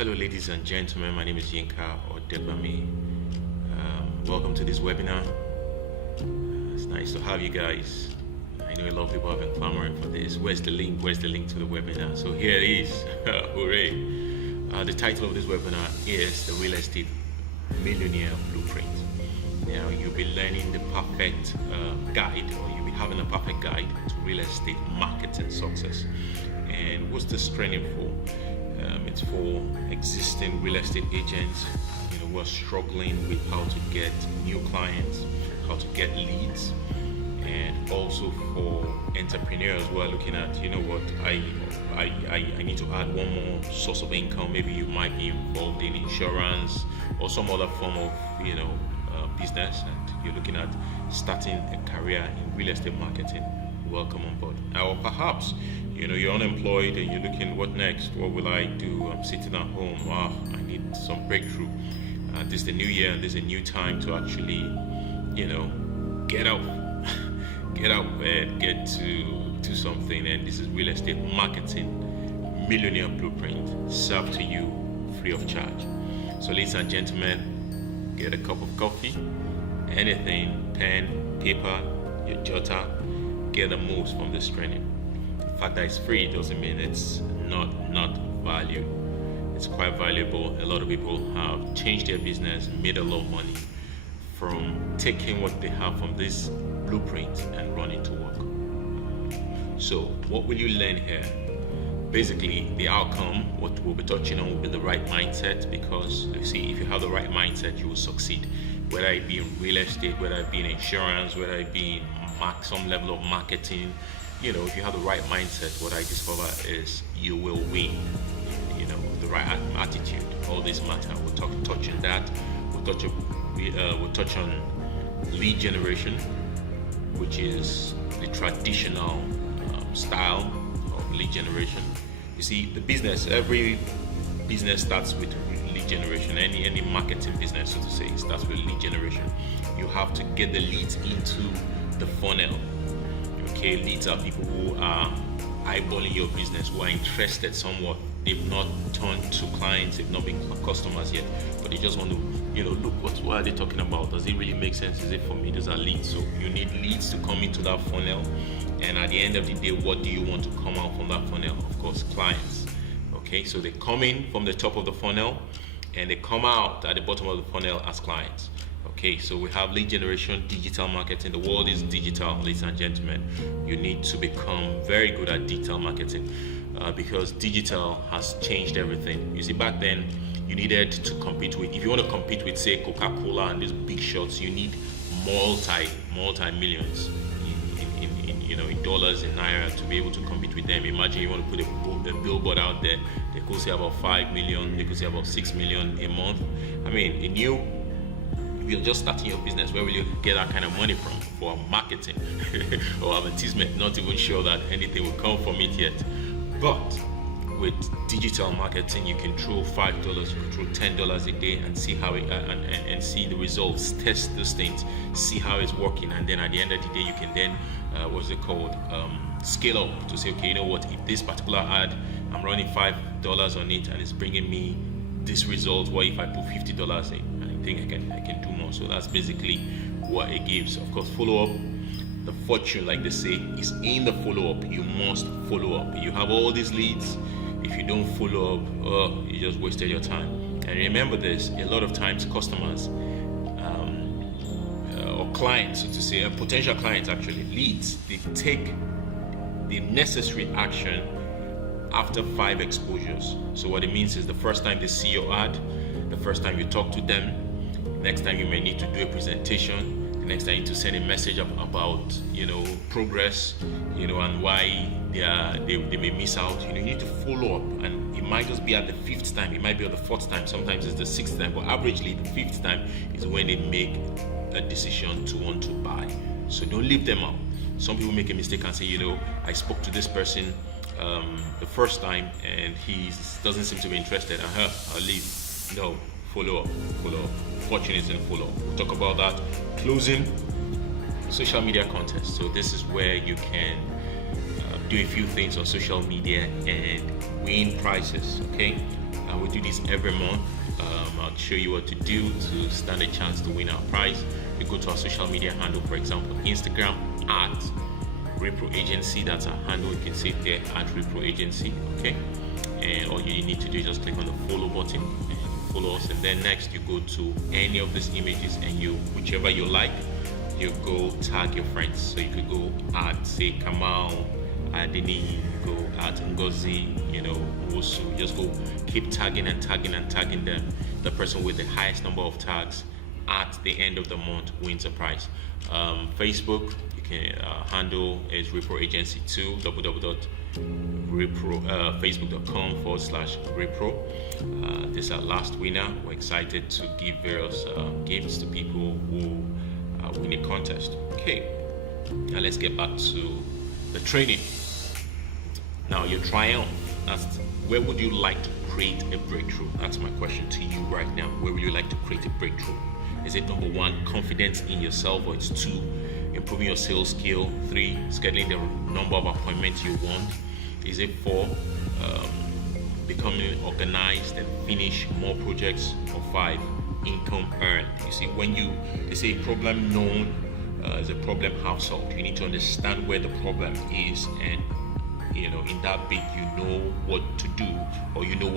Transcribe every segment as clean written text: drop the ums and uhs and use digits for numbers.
Hello, ladies and gentlemen. My name is Yinka or Debami. Welcome to this webinar. It's nice to have you guys. I know a lot of people have been clamoring for this. Where's the link? Where's the link to the webinar? So here it is. Hooray! The title of this webinar is The Real Estate Millionaire Blueprint. Now, you'll be learning the perfect guide, or you'll be having a perfect guide to real estate marketing success. And what's this training for? It's for existing real estate agents, who are struggling with how to get new clients, how to get leads, and also for entrepreneurs who are looking at, I need to add one more source of income. Maybe you might be involved in insurance or some other form of, business, and you're looking at starting a career in real estate marketing. Welcome on board. Or perhaps, you're unemployed and you're looking, what next? What will I do? I'm sitting at home. I need some breakthrough. This is the new year and there's a new time to actually, get out, and get to something. And this is real estate marketing, millionaire blueprint, served to you free of charge. So, ladies and gentlemen, get a cup of coffee, anything, pen, paper, your jotter. Get the most from this training. The fact that it's free doesn't mean it's not valued. It's quite valuable. A lot of people have changed their business, made a lot of money from taking what they have from this blueprint and running to work. So what will you learn here? Basically, the outcome, what we'll be touching on, will be the right mindset, because you see, if you have the right mindset, you will succeed. Whether it be in real estate, whether it be in insurance, whether it be in some level of marketing, if you have the right mindset, what I discover is you will win. The right attitude, all this matter. We'll touch on that. We'll touch on lead generation, which is the traditional style of lead generation. You see, every business starts with lead generation. Any marketing business, so to say, starts with lead generation. You have to get the leads into the funnel. Okay, leads are people who are eyeballing your business, who are interested somewhat. They've not turned to clients, they've not been customers yet, but they just want to, look, what are they talking about? Does it really make sense? Is it for me? Those are leads. So you need leads to come into that funnel, and at the end of the day, what do you want to come out from that funnel? Of course, clients. Okay, so they come in from the top of the funnel and they come out at the bottom of the funnel as clients. Okay, so we have lead generation, digital marketing. The world is digital, ladies and gentlemen. You need to become very good at digital marketing because digital has changed everything. You see, back then you needed to compete with, if you want to compete with, say, Coca-Cola and these big shots, you need multi-millions in dollars, in naira, to be able to compete with them. Imagine you want to put a billboard out there. They could say about 5 million, they could say about 6 million a month. If you're just starting your business, where will you get that kind of money from for marketing or advertisement? Not even sure that anything will come from it yet. But with digital marketing, you can throw $5, you can throw $10 a day and see how it and see the results. Test those things, see how it's working, and then at the end of the day, you can then scale up to say, okay, you know what? If this particular ad, I'm running $5 on it and it's bringing me this result. What if I put $50 in? I think I can do more. So that's basically what it gives. Of course, follow up. The fortune, like they say, is in the follow up. You must follow up. You have all these leads. If you don't follow up, you just wasted your time. And remember this: a lot of times, customers or clients, so to say, potential clients, actually leads, they take the necessary action after 5 exposures. So what it means is, the first time they see your ad, the first time you talk to them, next time you may need to do a presentation, the next time you need to send a message about progress, and why they may miss out. You need to follow up, and it might just be at the 5th time, it might be at the 4th time, sometimes it's the 6th time, but averagely the 5th time is when they make a decision to want to buy. So don't leave them out. Some people make a mistake and say, I spoke to this person the first time and he doesn't seem to be interested. I'll leave. No, follow up. Fortune is in follow up. We'll talk about that. Closing social media contest. So this is where you can do a few things on social media and win prizes. Okay, we do this every month. I'll show you what to do to stand a chance to win our prize. You go to our social media handle, for example, Instagram at Repro Agency. That's our handle. You can see it there at Repro Agency. Okay, and all you need to do is just click on the follow button and follow us. And then next, you go to any of these images and you, whichever you like, you go tag your friends. So you could go at, say, Kamal, Adini, go at Ngozi, Wusu. Just go keep tagging and tagging and tagging them. The person with the highest number of tags at the end of the month wins a prize. Facebook, you can handle is Repro Agency 2, facebook.com/Repro. This is our last winner. We're excited to give various gifts to people who win a contest. Okay, now let's get back to the training. Now your triumph, that's where would you like to create a breakthrough? That's my question to you right now. Where would you like to create a breakthrough? Is it number 1, confidence in yourself, or it's 2, improving your sales skill, 3, scheduling the number of appointments you want? Is it 4, becoming organized and finish more projects, or 5, income earned? You see, when they say problem known is a problem half solved. You need to understand where the problem is, and in that bit you know what to do, or you know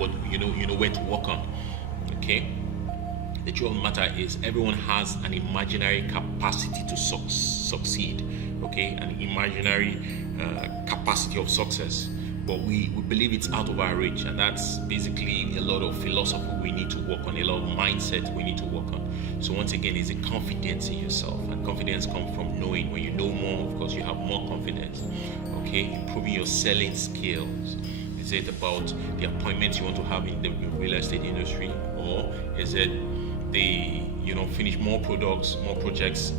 where to work on. Okay, the truth of the matter is everyone has an imaginary capacity to succeed. Okay, an imaginary capacity of success, but we believe it's out of our reach, and that's basically a lot of philosophy we need to work on, a lot of mindset we need to work on. So once again, is it confidence in yourself? And confidence comes from knowing. When you know more, of course, you have more confidence. Okay, improving your selling skills. Is it about the appointments you want to have in the real estate industry, or is it the finish more products, more projects,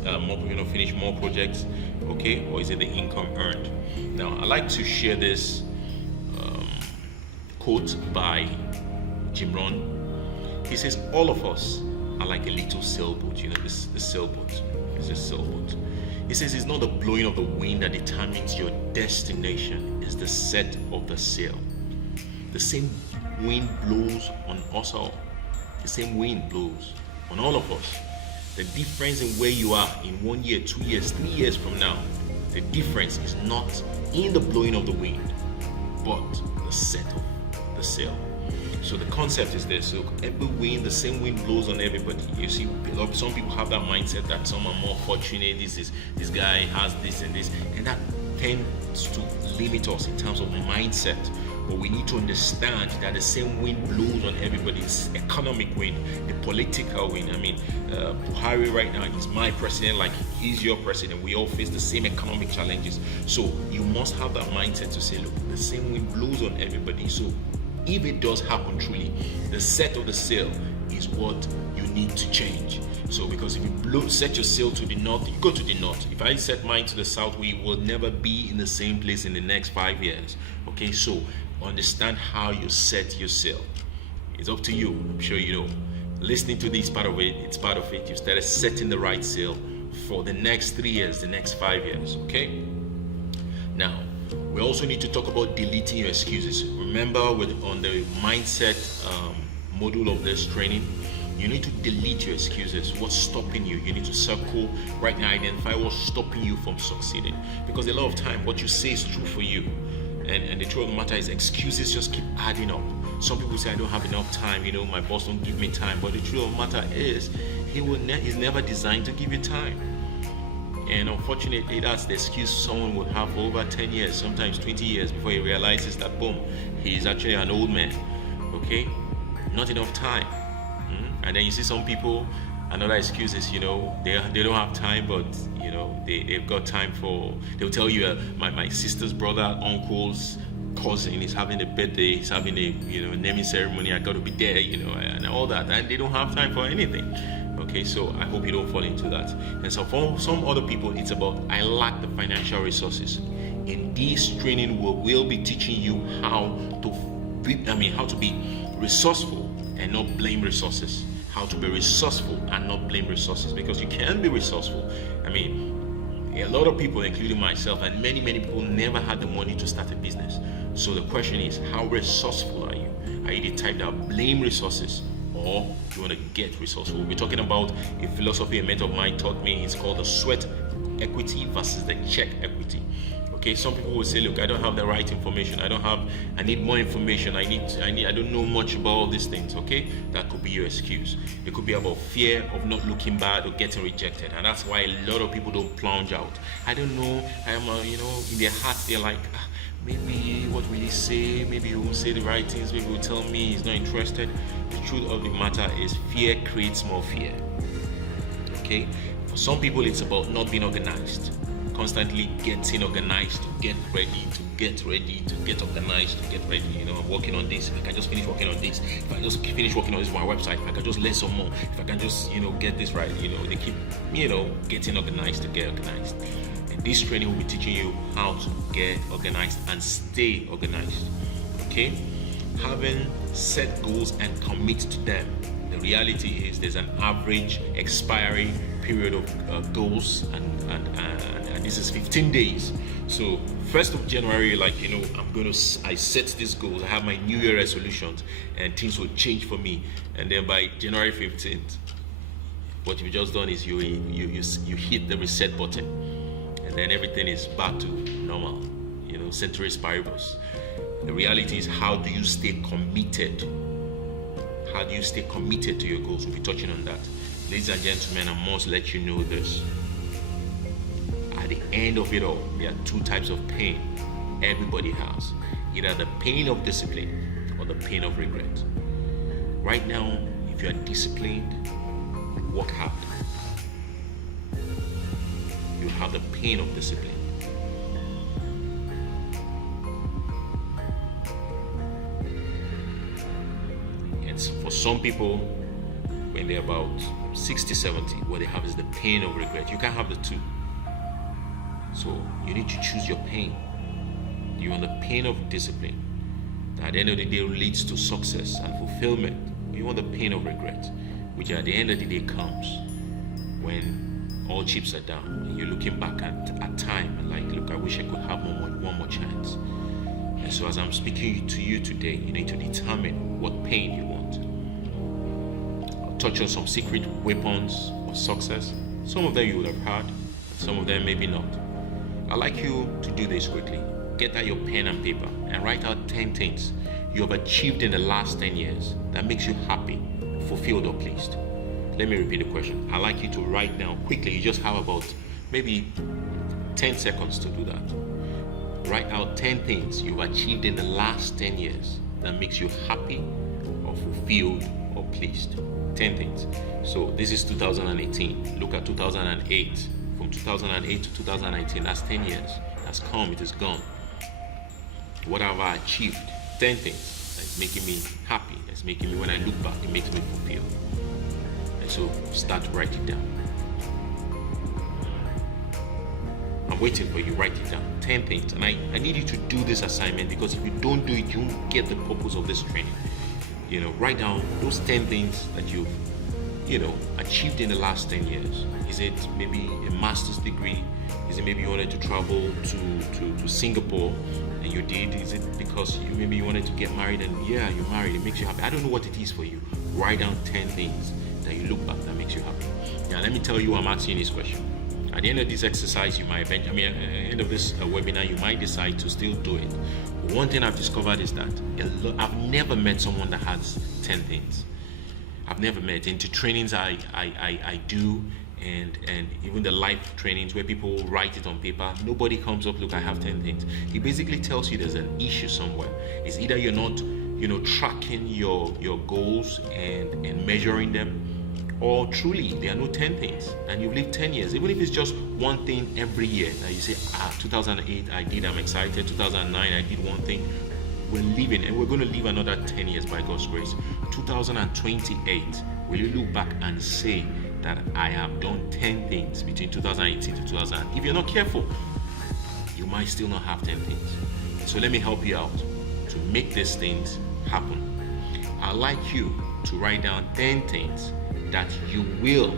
finish more projects? Okay, or is it the income earned? Now, I like to share this quote by Jim Rohn. He says, all of us are like a little sailboat. This sailboat is a sailboat. He says it's not the blowing of the wind that determines your destination, it's the set of the sail. The same wind blows on us all. The same wind blows on all of us. The difference in where you are in 1 year, 2 years, 3 years from now, the difference is not in the blowing of the wind, but the set of the sail. So the concept is this. So every wind, the same wind blows on everybody. You see, some people have that mindset that some are more fortunate. This guy has this and this, and that tends to limit us in terms of mindset. But we need to understand that the same wind blows on everybody. It's economic wind, the political wind. I mean, Buhari right now is my president, like he's your president. We all face the same economic challenges. So you must have that mindset to say, look, the same wind blows on everybody. So if it does happen truly, the set of the sail is what you need to change. So because if you set your sail to the north, you go to the north. If I set mine to the south, we will never be in the same place in the next 5 years. Okay, so understand how you set your sail. It's up to you. I'm sure you know. Listening to this part of it, it's part of it. You started setting the right sail for the next 3 years, the next 5 years. Okay. Now, we also need to talk about deleting your excuses. Remember, on the mindset module of this training, you need to delete your excuses. What's stopping you? You need to circle right now, identify what's stopping you from succeeding. Because a lot of time, what you say is true for you. And the truth of the matter is excuses just keep adding up. Some people say, I don't have enough time, my boss don't give me time. But the truth of the matter is, he's never designed to give you time. And unfortunately, that's the excuse someone would have for over 10 years, sometimes 20 years, before he realizes that, boom, he's actually an old man. Okay? Not enough time. And then you see some people, another excuse is, they don't have time, but, they've got time they'll tell you, my sister's brother, uncle's cousin is having a birthday, he's having a, naming ceremony, I got to be there, and all that. And they don't have time for anything. Okay, so I hope you don't fall into that. And so for some other people, it's about, I lack the financial resources. In this training, we'll be teaching you how to be resourceful and not blame resources. How to be resourceful and not blame resources, because you can be resourceful. A lot of people, including myself and many people, never had the money to start a business. So the question is, how resourceful are you? Are you the type that blame resources, or you want to get resourceful? We're talking about a philosophy a mentor of mine taught me. It's called the sweat equity versus the check equity. Okay, some people will say, look, I don't have the right information. I need more information. I don't know much about all these things. Okay, that could be your excuse. It could be about fear of not looking bad or getting rejected, and that's why a lot of people don't plunge out. I don't know. In their heart they're like, maybe what will he say? Maybe he won't say the right things. Maybe he will tell me he's not interested. The truth of the matter is, fear creates more fear. Okay, for some people it's about not being organized. Constantly getting organized, to get ready, to get organized, to get ready. I'm working on this. If I can just finish working on this, if I just finish working on this my website, if I can just learn some more, if I can just get this right, they keep getting organized to get organized. And this training will be teaching you how to get organized and stay organized. Okay, having set goals and commit to them. The reality is there's an average expiry period of goals, and this is 15 days. So 1st of January, I set these goals. I have my New Year resolutions, and things will change for me. And then by January 15th, what you've just done is you hit the reset button, and then everything is back to normal. Ceteris paribus. The reality is, how do you stay committed? How do you stay committed to your goals? We'll be touching on that. Ladies and gentlemen, I must let you know this. At the end of it all, there are two types of pain everybody has. Either the pain of discipline or the pain of regret. Right now, if you are disciplined, work hard. You have the pain of discipline. And for some people, when they're about 60, 70, what they have is the pain of regret. You can't have the two. So you need to choose your pain. You want the pain of discipline that at the end of the day leads to success and fulfillment. You want the pain of regret, which at the end of the day comes when all chips are down and you're looking back at time and like, look, I wish I could have one more chance. And so as I'm speaking to you today, you need to determine what pain you want. I'll touch on some secret weapons of success. Some of them you would have heard, some of them maybe not. I'd like you to do this quickly. Get out your pen and paper and write out 10 things you have achieved in the last 10 years that makes you happy, fulfilled, or pleased. Let me repeat the question. I'd like you to write down quickly. You just have about maybe 10 seconds to do that. Write out 10 things you've achieved in the last 10 years that makes you happy or fulfilled or pleased. 10 things. So this is 2018. Look at 2008. From 2008 to 2019, that's 10 years. That's come, it is gone. What have I achieved? 10 things that's making me happy. That's making me, when I look back, it makes me fulfilled. And so start to write it down. I'm waiting for you. Write it down. 10 things. And I need you to do this assignment, because if you don't do it, you won't get the purpose of this training. Write down those 10 things that you've achieved in the last 10 years. Is it maybe a master's degree? Is it maybe you wanted to travel to Singapore and you did? Is it because maybe you wanted to get married and you're married, it makes you happy? I don't know what it is for you. Write down 10 things that you look back that makes you happy. Now let me tell you why I'm asking this question. At the end of this exercise, at the end of this webinar, you might decide to still do it. One thing I've discovered is that I've never met someone that has 10 things. I've never met. Into trainings I do, and even the live trainings where people write it on paper, nobody comes up, look, I have 10 things. It basically tells you there's an issue somewhere. It's either you're not tracking your goals and measuring them, or truly there are no 10 things and you've lived 10 years. Even if it's just one thing every year that you say, 2008 I did, I'm excited, 2009 I did one thing. We're living, and we're going to live another 10 years by God's grace. 2028, will you look back and say that I have done 10 things between 2018 to 2000? If you're not careful, you might still not have 10 things. So let me help you out to make these things happen. I'd like you to write down 10 things that you will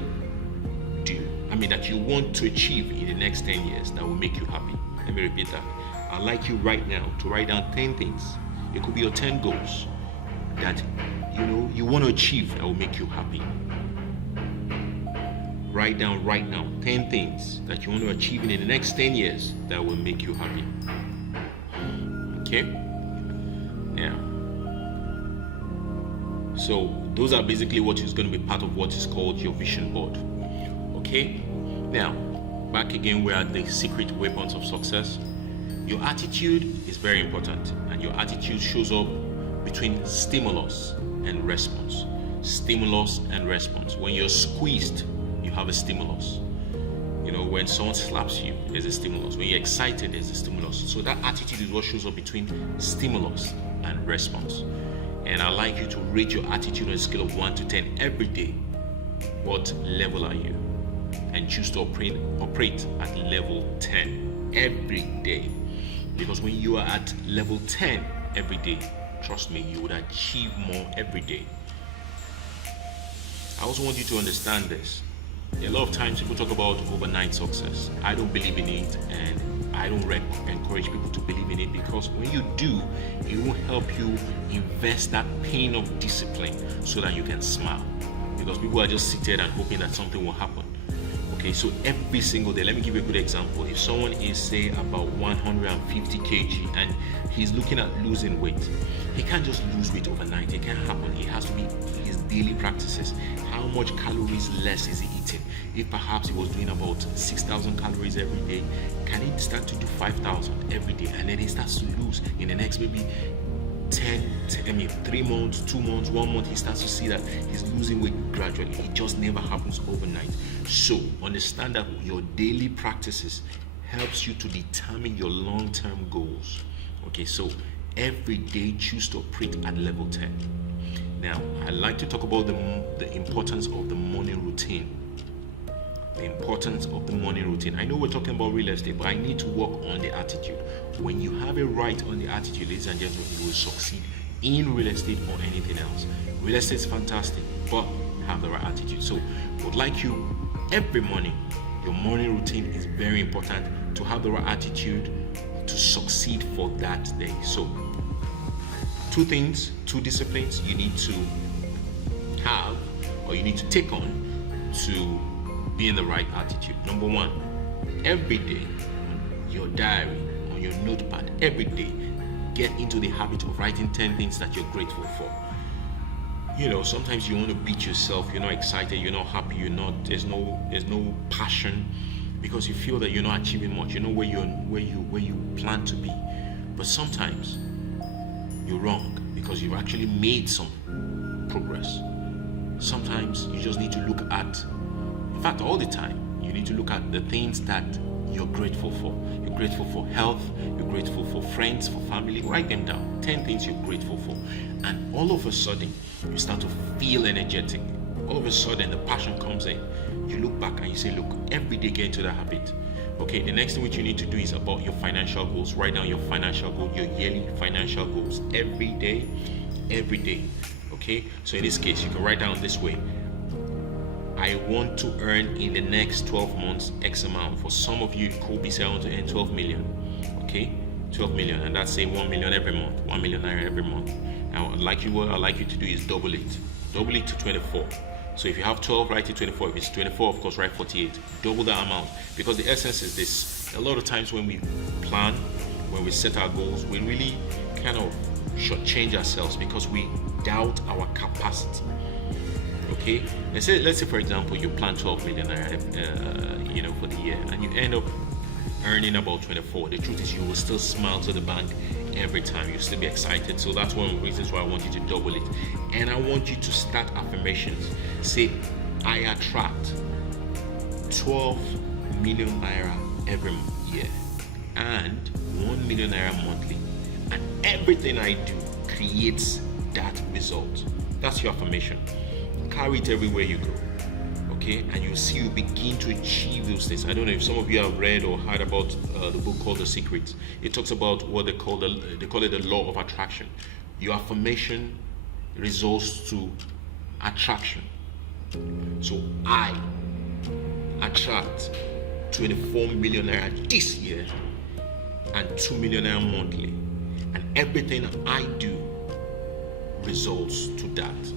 do. that you want to achieve in the next 10 years that will make you happy. Let me repeat that. I'd like you right now to write down 10 things. It could be your 10 goals that you want to achieve that will make you happy. Write down right now 10 things that you want to achieve in the next 10 years that will make you happy. Okay? Yeah. So those are basically what is going to be part of what is called your vision board. Okay? Now, back again, we're at the secret weapons of success. Your attitude is very important, and your attitude shows up between stimulus and response. Stimulus and response. When you're squeezed, you have a stimulus. When someone slaps you, there's a stimulus. When you're excited, there's a stimulus. So that attitude is what shows up between stimulus and response. And I'd like you to rate your attitude on a scale of 1 to 10 every day. What level are you? And choose to operate at level 10 every day. Because when you are at level 10 every day, trust me, you would achieve more every day. I also want you to understand this. A lot of times people talk about overnight success. I don't believe in it, and I don't encourage people to believe in it, because when you do, it will help you invest that pain of discipline so that you can smile. Because people are just seated and hoping that something will happen. Okay, so every single day, let me give you a good example. If someone is, say, about 150 kg and he's looking at losing weight, he can't just lose weight overnight. It can't happen. It has to be his daily practices. How much calories less is he eating? If perhaps he was doing about 6,000 calories every day, can he start to do 5,000 every day? And then he starts to lose in the next maybe 3 months, 2 months, 1 month, he starts to see that he's losing weight gradually. It just never happens overnight. So understand that your daily practices helps you to determine your long-term goals. Okay, so every day choose to operate at level 10. Now, I'd like to talk about the importance of the morning routine. The importance of the morning routine. I know we're talking about real estate, but I need to work on the attitude. When you have it right on the attitude, ladies and gentlemen, you will succeed in real estate or anything else. Real estate is fantastic, but have the right attitude. So I would like you every morning, your morning routine is very important to have the right attitude to succeed for that day. So 2 things, 2 disciplines you need to have, or you need to take on to be in the right attitude. Number 1, every day on your diary, on your notepad, every day, get into the habit of writing 10 things that you're grateful for. Sometimes you want to beat yourself, you're not excited, you're not happy, there's no passion, because you feel that you're not achieving much, where you plan to be. But sometimes you're wrong, because you've actually made some progress. Sometimes you just need to look at, in fact, all the time, you need to look at the things that you're grateful for. You're grateful for health, you're grateful for friends, for family. Write them down. 10 things you're grateful for. And all of a sudden, you start to feel energetic. All of a sudden, the passion comes in. You look back and you say, look, every day get into that habit. Okay, the next thing which you need to do is about your financial goals. Write down your financial goals, your yearly financial goals every day. Okay, so in this case, you can write down this way. I want to earn in the next 12 months X amount. For some of you, it could be say I want to earn 12 million. Okay, 12 million, and that's say 1 million every month, 1 million naira every month. Now, what I'd like you to do is double it to 24. So if you have 12, write it 24. If it's 24, of course, write 48. Double that amount, because the essence is this. A lot of times when we plan, when we set our goals, we really kind of shortchange ourselves because we doubt our capacity. Okay, let's say for example you plan 12 million for the year, and you end up earning about 24. The truth is, you will still smile to the bank every time. You'll still be excited. So that's one of the reasons why I want you to double it. And I want you to start affirmations. Say, I attract 12 million naira every year and 1 million naira monthly, and everything I do creates that result. That's your affirmation. Carry it everywhere you go. Okay, and you'll see you begin to achieve those things. I don't know if some of you have read or heard about the book called The Secret. It talks about what they call it the law of attraction. Your affirmation results to attraction. So I attract 24 millionaire this year and 2 millionaire monthly, and everything I do results to that.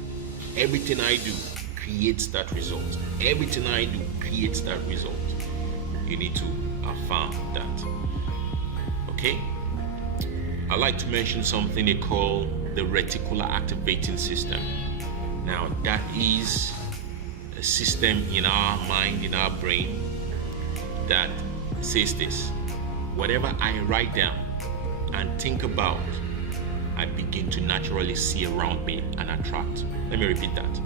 Everything I do creates that result. Everything I do creates that result. You need to affirm that. Okay? I like to mention something they call the reticular activating system. Now, that is a system in our mind, in our brain, that says this: whatever I write down and think about, I begin to naturally see around me and attract. Let me repeat that.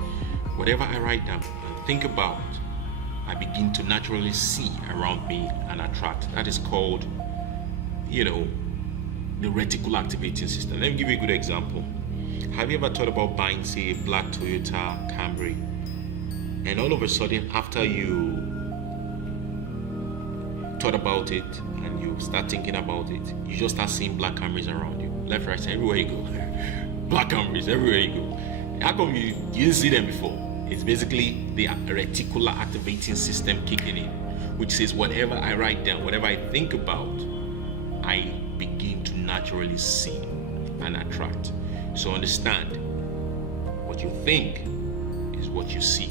Whatever I write down and think about, I begin to naturally see around me and attract. That is called, the reticular activating system. Let me give you a good example. Have you ever thought about buying, say, a black Toyota Camry, and all of a sudden, after you thought about it and you start thinking about it, you just start seeing black Camrys around you, left, right, everywhere you go? Black Camrys everywhere you go. How come you didn't see them before? It's basically the reticular activating system kicking in, which says whatever I write down, whatever I think about, I begin to naturally see and attract. So understand, what you think is what you see.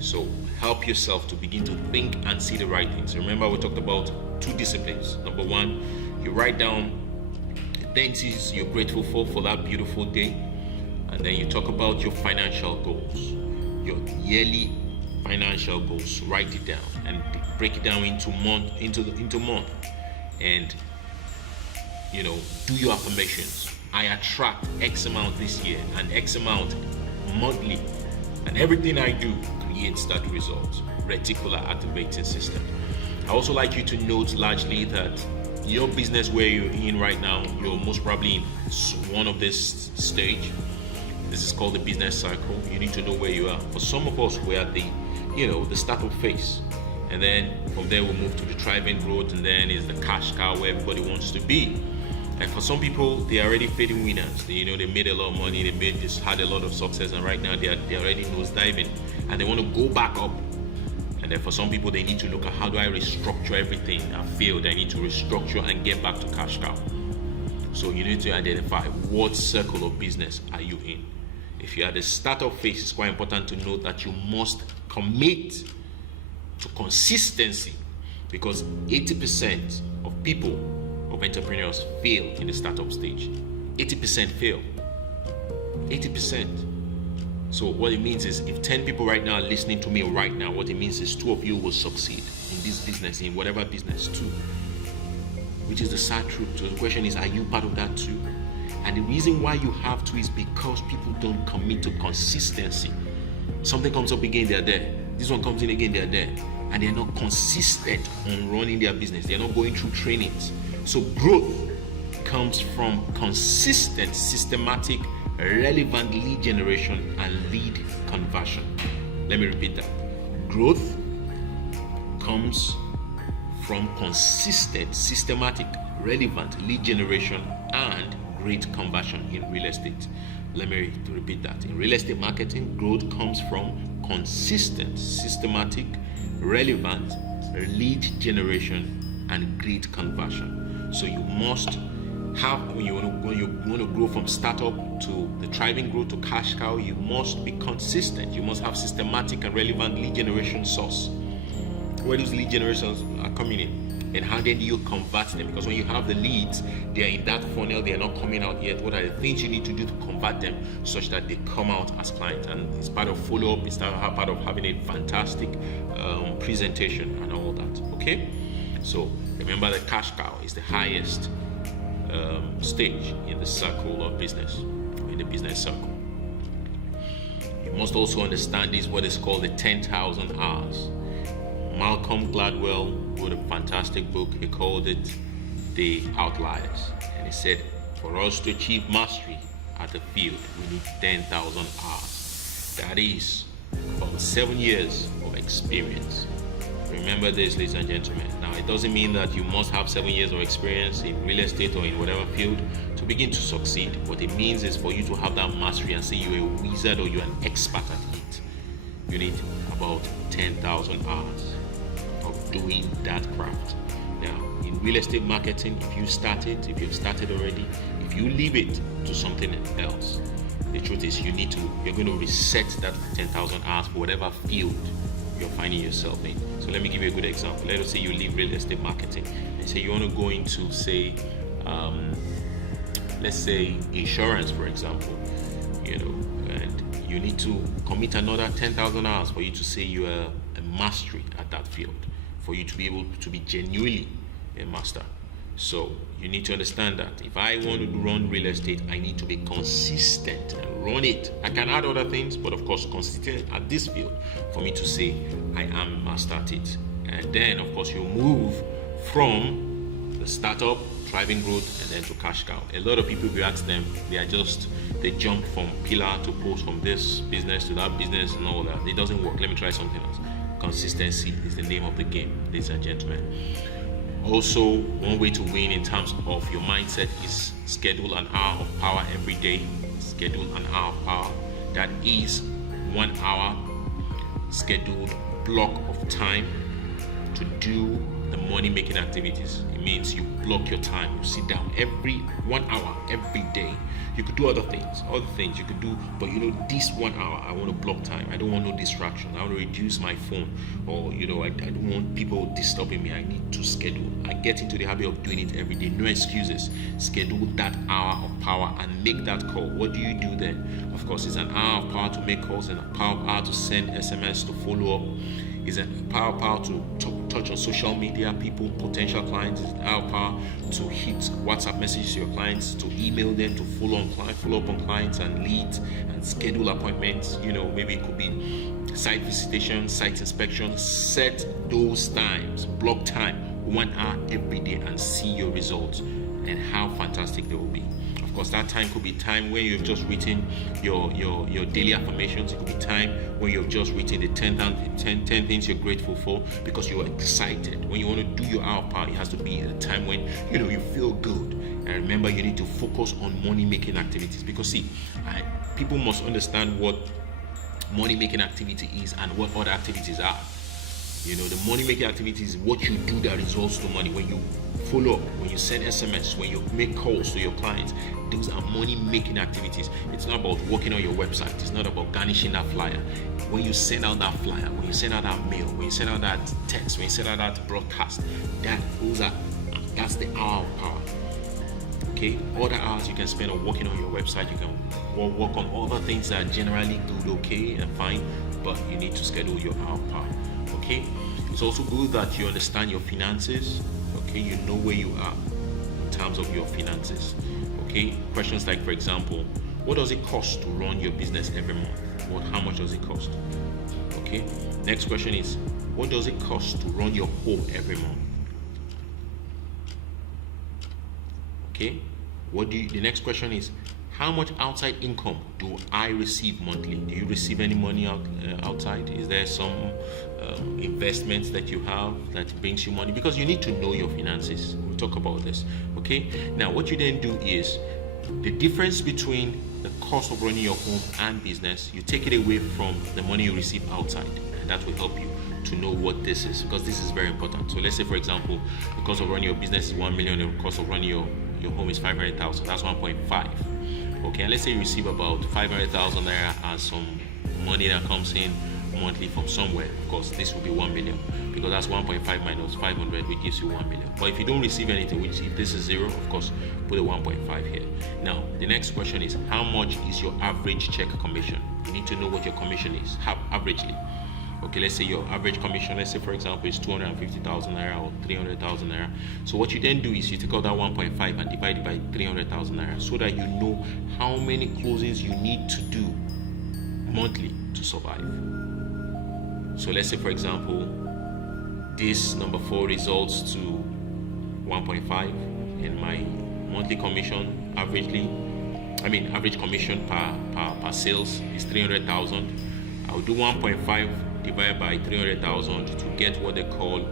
So help yourself to begin to think and see the right things. Remember, we talked about 2 disciplines. Number 1, you write down the things you're grateful for that beautiful day, and then you talk about your financial goals, your yearly financial goals. Write it down and break it down into month, and do your affirmations. I attract X amount this year and X amount monthly, and everything I do creates that result. Reticular activating system. I also like you to note largely that your business where you're in right now, you're most probably in one of this stage. This is called the business cycle. You need to know where you are. For some of us, we're at the startup phase, and then from there we'll move to the thriving growth, and then is the cash cow where everybody wants to be. And for some people, they are already fading winners. They made a lot of money, had a lot of success, and right now they're already nose diving, and they want to go back up. And then for some people, they need to look at, how do I restructure everything I failed? I need to restructure and get back to cash cow. So you need to identify what circle of business are you in. If you're at the startup phase, it's quite important to note that you must commit to consistency, because 80% of entrepreneurs fail in the startup stage. 80% fail. 80%. So what it means is, if 10 people right now are listening to me right now, what it means is 2 of you will succeed in this business, in whatever business, 2. Which is the sad truth. So the question is, are you part of that too? And the reason why you have to is because people don't commit to consistency. Something comes up again, they're there. This one comes in again, they're there. And they're not consistent on running their business. They're not going through trainings. So growth comes from consistent, systematic, relevant lead generation and lead conversion. Let me repeat that. Growth comes from consistent, systematic, relevant lead generation and great conversion in real estate. Let me repeat that. In real estate marketing, growth comes from consistent, systematic, relevant lead generation and great conversion. So you must have, when you want to grow from startup to the thriving growth to cash cow, you must be consistent. You must have systematic and relevant lead generation source. Where those lead generations are coming in, and how then do you convert them? Because when you have the leads, they are in that funnel, they are not coming out yet. What are the things you need to do to convert them such that they come out as clients? And it's part of follow-up, it's part of having a fantastic presentation and all that. Okay, so remember, the cash cow is the highest stage in the circle of business, in the business circle. You must also understand this, what is called the 10,000 hours. Malcolm Gladwell wrote a fantastic book. He called it The Outliers, and he said, for us to achieve mastery at the field, we need 10,000 hours. That is about 7 years of experience. Remember this, ladies and gentlemen. Now, it doesn't mean that you must have 7 years of experience in real estate or in whatever field to begin to succeed. What it means is for you to have that mastery and say you're a wizard or you're an expert at it, you need about 10,000 hours. doing that craft. Now, in real estate marketing, if you've started already, if you leave it to something else, the truth is you're going to reset that 10,000 hours for whatever field you're finding yourself in. So let me give you a good example. Let us say you leave real estate marketing and say you want to go into, say, let's say insurance, for example, and you need to commit another 10,000 hours for you to say you are a mastery at that field, for you to be able to be genuinely a master. So you need to understand that if I want to run real estate, I need to be consistent and run it. I can add other things, but of course consistent at this field for me to say I am a master at it. And then of course you move from the startup, thriving growth, and then to cash cow. A lot of people, if you ask them, they jump from pillar to post, from this business to that business and all that. It doesn't work. Let me try something else. Consistency is the name of the game, ladies and gentlemen. Also, one way to win in terms of your mindset is schedule an hour of power every day. Schedule an hour of power. That is 1 hour scheduled block of time to do the money making activities. It means you block your time. You sit down every 1 hour every day. You could do other things you could do, but this 1 hour I want to block time. I don't want no distraction. I want to reduce my phone, or I don't want people disturbing me. I need to schedule. I get into the habit of doing it every day. No excuses. Schedule that hour of power and make that call. What do you do then? Of course, it's an hour of power to make calls and a hour to send SMS, to follow up. It's a power to touch on social media people, potential clients. It's an power to hit WhatsApp messages to your clients, to email them, to follow up on clients and leads, and schedule appointments. Maybe it could be site visitation, site inspection. Set those times, block time, 1 hour every day, and see your results and how fantastic they will be. Of course, that time could be time when you've just written your daily affirmations. It could be time when you've just written the 10 things you're grateful for because you're excited. When you want to do your hour of power, it has to be a time when you feel good. And remember, you need to focus on money making activities, because people must understand what money making activity is and what other activities are. The money making activity is what you do that results to money. When you follow up, when you send SMS, when you make calls to your clients, those are money making activities. It's not about working on your website. It's not about garnishing that flyer. When you send out that flyer, when you send out that mail, when you send out that text, when you send out that broadcast, that's the hour of power. Okay, other hours you can spend on working on your website. You can work on other things that are generally good, okay, and fine, but you need to schedule your hour of power. Okay, it's also good that you understand your finances. Okay, you know where you are in terms of your finances. Okay, questions like, for example, what does it cost to run your business every month? How much does it cost? Okay, next question is, what does it cost to run your home every month? Okay, the next question is, how much outside income do I receive monthly? Do you receive any money outside? Is there some investments that you have that brings you money? Because you need to know your finances. We'll talk about this. Okay. Now, what you then do is the difference between the cost of running your home and business. You take it away from the money you receive outside, and that will help you to know what this is, because this is very important. So let's say, for example, the cost of running your business is 1 million. The cost of running your home is 500,000. That's 1.5. Okay, and let's say you receive about 500,000 naira as some money that comes in monthly from somewhere. Of course, this will be 1 million, because that's 1.5 minus 500, which gives you 1 million. But if you don't receive anything, which if this is 0, of course, put a 1.5 here. Now, the next question is, how much is your average check commission? You need to know what your commission is, averagely. Okay, let's say your average commission, let's say for example, is 250,000 naira or 300,000 naira. So what you then do is you take out that 1.5 and divide it by 300,000 naira, so that you know how many closings you need to do monthly to survive. So let's say for example, this number 4 results to 1.5, and my monthly commission average commission per sales is 300,000. I'll do 1.5 divided by 300,000 to get what they call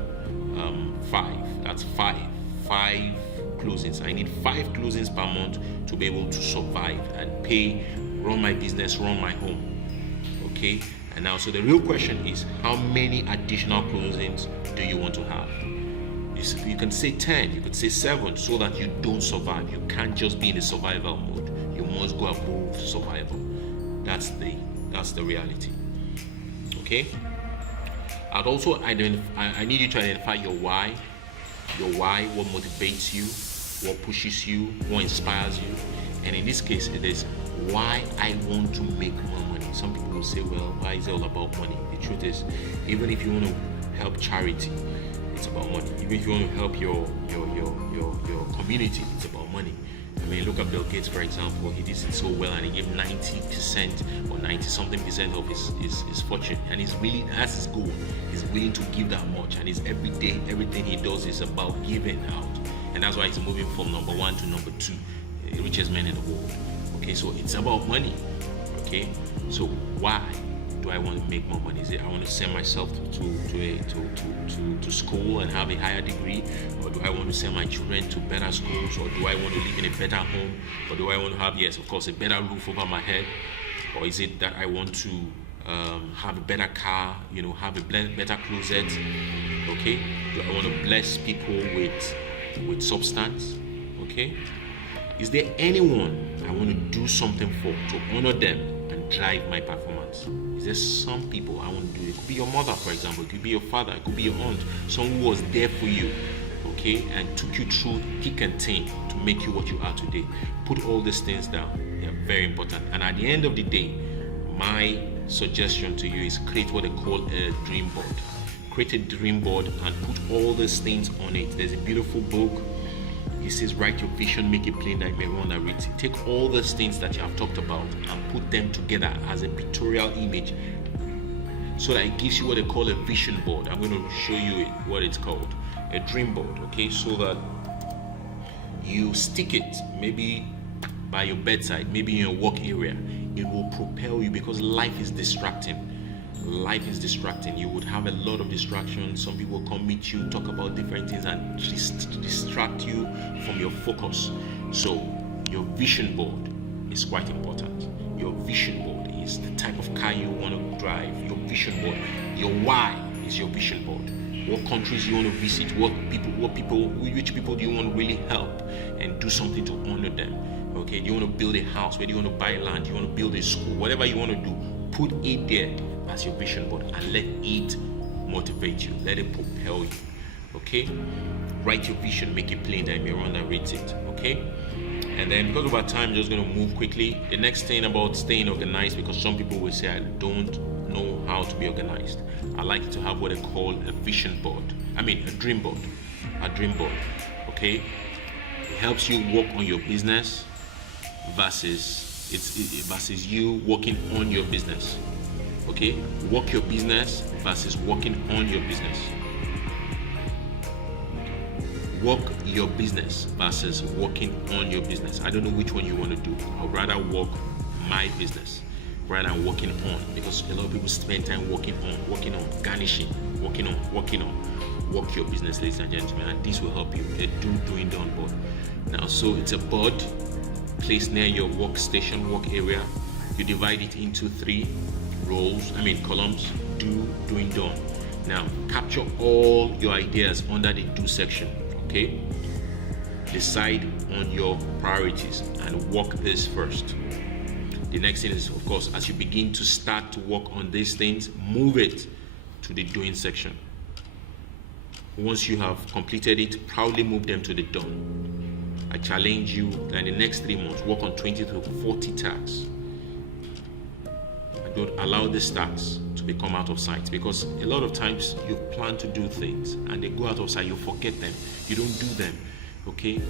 5. That's 5 closings. I need 5 closings per month to be able to survive and run my business, run my home. Okay, and now so the real question is, how many additional closings do you want to have? You can say 10, you could say 7, so that you don't survive. You can't just be in a survival mode. You must go above survival. That's the reality. Okay? I'd also I need you to identify your why. Your why, what motivates you, what pushes you, what inspires you. And in this case, it is why I want to make more money. Some people will say, well, why is it all about money? The truth is, even if you want to help charity, it's about money. Even if you want to help your community, it's about money. I mean, look at Bill Gates, for example. He did it so well, and he gave 90% or 90 something percent of his fortune, and that's his goal. He's willing to give that much, and everything he does is about giving out, and that's why he's moving from number 1 to number 2 richest man in the world. Okay, so it's about money. Okay, so why do I want to make more money? Is it I want to send myself to school and have a higher degree, or do I want to send my children to better schools, or do I want to live in a better home, or do I want to have, yes, of course, a better roof over my head, or is it that I want to have a better car, have a better closet? Okay, do I want to bless people with substance? Okay, is there anyone I want to do something for to honor them and drive my performance? Is there some people I want to do it? It could be your mother, for example. It could be your father. It could be your aunt. Someone who was there for you, okay, and took you through thick and thin to make you what you are today. Put all these things down. They are very important. And at the end of the day, my suggestion to you is create what they call a dream board. Create a dream board and put all these things on it. There's a beautiful book. It says, write your vision, make it plain that you may run and read it. Take all those things that you have talked about and put them together as a pictorial image, so that it gives you what they call a vision board. I'm going to show you what it's called, a dream board. Okay, so that you stick it maybe by your bedside, maybe in your work area. It will propel you, because life is distracting. Life is distracting. You would have a lot of distractions. Some people come meet you, talk about different things, and just distract you from your focus. So your vision board is quite important. Your vision board is the type of car you want to drive. Your vision board, your why is your vision board. What countries you want to visit, which people do you want to really help and do something to honor them? Okay, do you want to build a house? Where do you want to buy land? Do you want to build a school? Whatever you want to do, put it there as your vision board and let it motivate you. Let it propel you. Okay? Write your vision, make it plain that you may run and read it. Okay? And then because of our time, I'm just going to move quickly. The next thing about staying organized, because some people will say, I don't know how to be organized. I like to have what I call a vision board. A dream board. A dream board. Okay? It helps you work on your business versus you working on your business. Okay, work your business versus working on your business. Work your business versus working on your business. I don't know which one you want to do. I'd rather work my business rather than working on, because a lot of people spend time working on, garnishing, working on. Work your business, ladies and gentlemen, and this will help you. A doing done board. Now, so it's a board placed near your workstation, work area. You divide it into 3 columns: doing, done. Now capture all your ideas under the do section. Okay, decide on your priorities and work this first. The next thing is, of course, as you begin to start to work on these things, move it to the doing section. Once you have completed it, proudly move them to the done. I challenge you that in the next 3 months, work on 20 to 40 tasks. Don't allow these tasks to become out of sight, because a lot of times you plan to do things and they go out of sight. You forget them. You don't do them. Okay?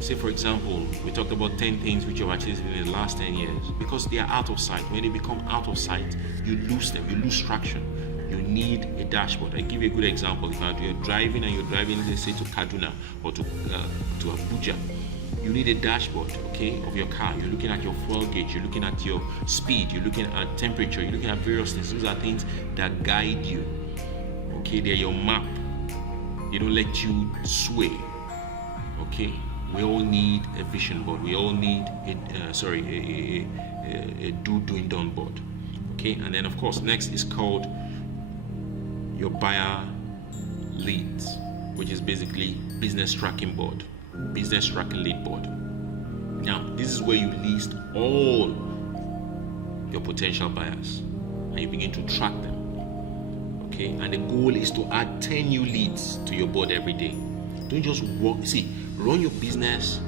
Say, for example, we talked about 10 things which you've achieved in the last 10 years. Because they are out of sight. When they become out of sight, you lose them. You lose traction. You need a dashboard. I give you a good example. If you're driving and you're driving, let's say, to Kaduna or to Abuja, you need a dashboard, okay, of your car. You're looking at your fuel gauge, you're looking at your speed, you're looking at temperature, you're looking at various things. Those are things that guide you. Okay, they're your map. They don't let you sway. Okay, we all need a vision board. We all need a doing done board. Okay, and then of course next is called your buyer leads, which is basically business tracking board, business tracking lead board. Now, this is where you list all your potential buyers and you begin to track them. Okay, and the goal is to add 10 new leads to your board every day. Don't just run your business,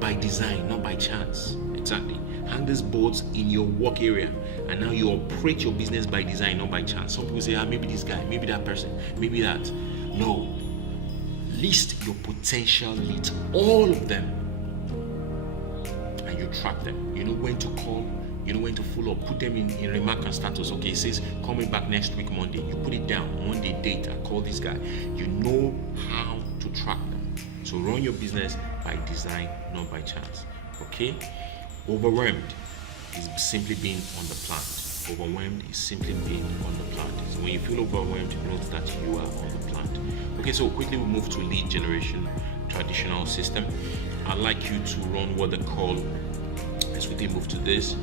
by design, not by chance. Exactly. Hang these boards in your work area, and now you operate your business by design, not by chance. Some people say, maybe this guy, maybe that person, maybe that. No. List your potential leads, all of them, and you track them. You know when to call, you know when to follow up, put them in remark and status. Okay, it says coming back next week Monday. You put it down, Monday date, I call this guy. You know how to track them. So run your business by design, not by chance. Okay? Overwhelmed is simply being on the plant. Overwhelmed is simply being on the plant. So when you feel overwhelmed, note that you are on the plant. Okay, so quickly we move to lead generation, traditional system. I'd like you to run what they call, let's quickly move to this,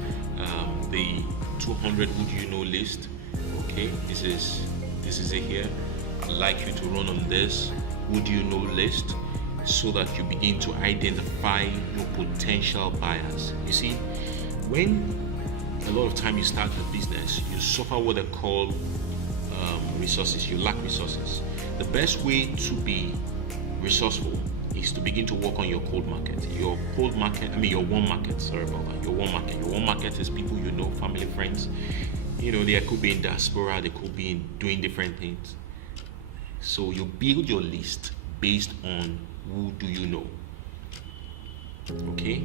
the 200 would you know list. Okay, this is it here. I'd like you to run on this would you know list, so that you begin to identify your potential buyers. You see, when a lot of time you start a business, you suffer what they call resources. You lack resources. The best way to be resourceful is to begin to work on your cold market. Your warm market. Sorry about that. Your warm market. Your warm market is people you know, family, friends. They could be in diaspora. They could be doing different things. So you build your list based on who do you know. Okay,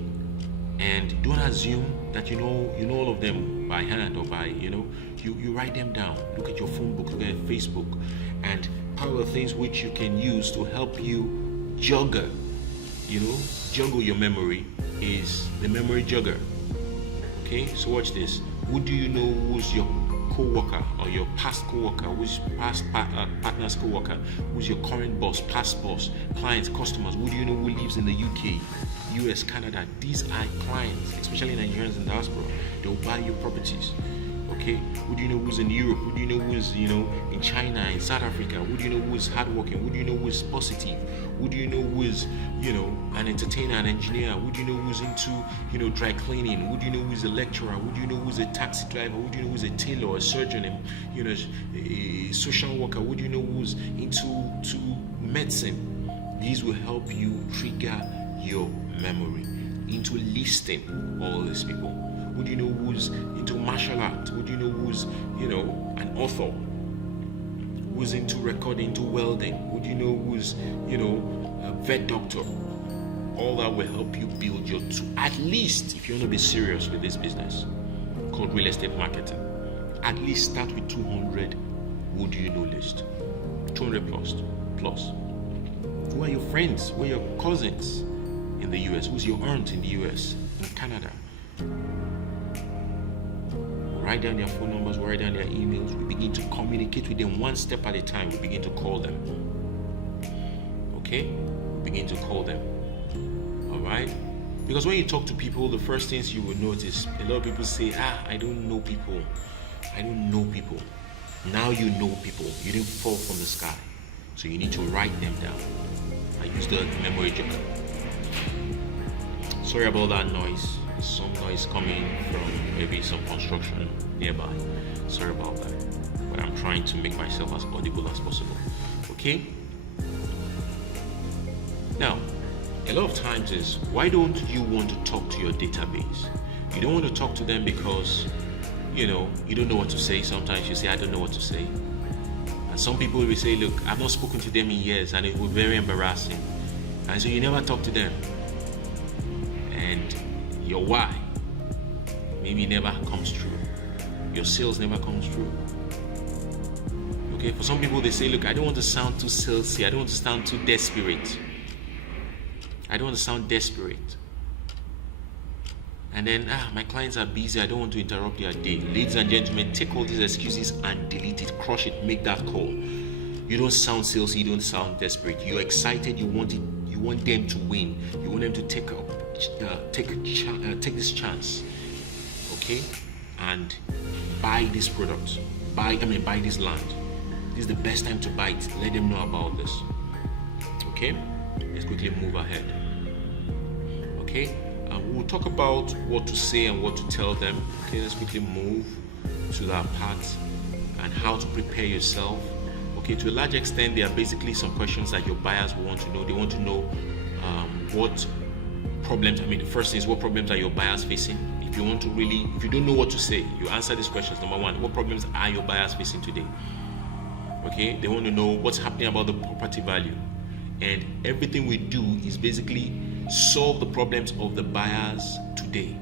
and don't assume that you know all of them by hand or by you write them down. Look at your phone book, look at Facebook, and part of the things which you can use to help you juggle your memory is the memory jugger. Okay, so watch this. Who do you know who's your co-worker or your past co-worker, who's past partner's co-worker, who's your current boss, past boss, clients, customers? Who do you know who lives in the UK, US, Canada? These are clients, especially Nigerians in diaspora. They will buy your properties. Okay, who do you know who's in Europe? Who do you know who's in China, in South Africa? Who do you know who's hardworking? Who do you know who's positive? Who do you know who's an entertainer, an engineer? Who do you know who's into dry cleaning? Who do you know who's a lecturer? Who do you know who's a taxi driver? Who do you know who's a tailor, a surgeon, a social worker? Who do you know who's into medicine? These will help you trigger your memory into listing all these people. Who do you know who's into martial art? Who do you know who's, an author? Who's into recording, into welding? Who do you know who's, a vet doctor? All that will help you build your at least, if you want to be serious with this business called real estate marketing, at least start with 200 who do you know list. 200 plus. Who are your friends? Who are your cousins in the US? Who's your aunt in the US, in Canada? Write down their phone numbers, write down their emails. We begin to communicate with them one step at a time. We begin to call them. Okay? We begin to call them. Alright? Because when you talk to people, the first things you will notice, a lot of people say, I don't know people. I don't know people. Now you know people. You didn't fall from the sky. So you need to write them down. I use the memory journal. Sorry about that noise. Some noise coming from maybe some construction nearby. Sorry about that. But I'm trying to make myself as audible as possible. Okay? Now, a lot of times is, why don't you want to talk to your database? You don't want to talk to them because, you don't know what to say. Sometimes you say, I don't know what to say. And some people will say, look, I've not spoken to them in years, and it will be very embarrassing. And so you never talk to them. And your why maybe never comes true. Your sales never comes true. Okay, for some people they say, look, I don't want to sound too salesy. I don't want to sound too desperate. I don't want to sound desperate. And then, my clients are busy. I don't want to interrupt their day. Ladies and gentlemen, take all these excuses and delete it. Crush it. Make that call. You don't sound salesy. You don't sound desperate. You're excited. You want it. You want them to win. You want them to take this chance, okay, and buy this product. buy this land. This is the best time to buy it. Let them know about this. Okay, let's quickly move ahead. Okay, we'll talk about what to say and what to tell them. Okay, let's quickly move to that part and how to prepare yourself. Okay, to a large extent, there are basically some questions that your buyers will want to know. They want to know what problems. The first thing is, what problems are your buyers facing? If you don't know what to say, you answer these questions. Number one, what problems are your buyers facing today? Okay, they want to know what's happening about the property value. And everything we do is basically solve the problems of the buyers today,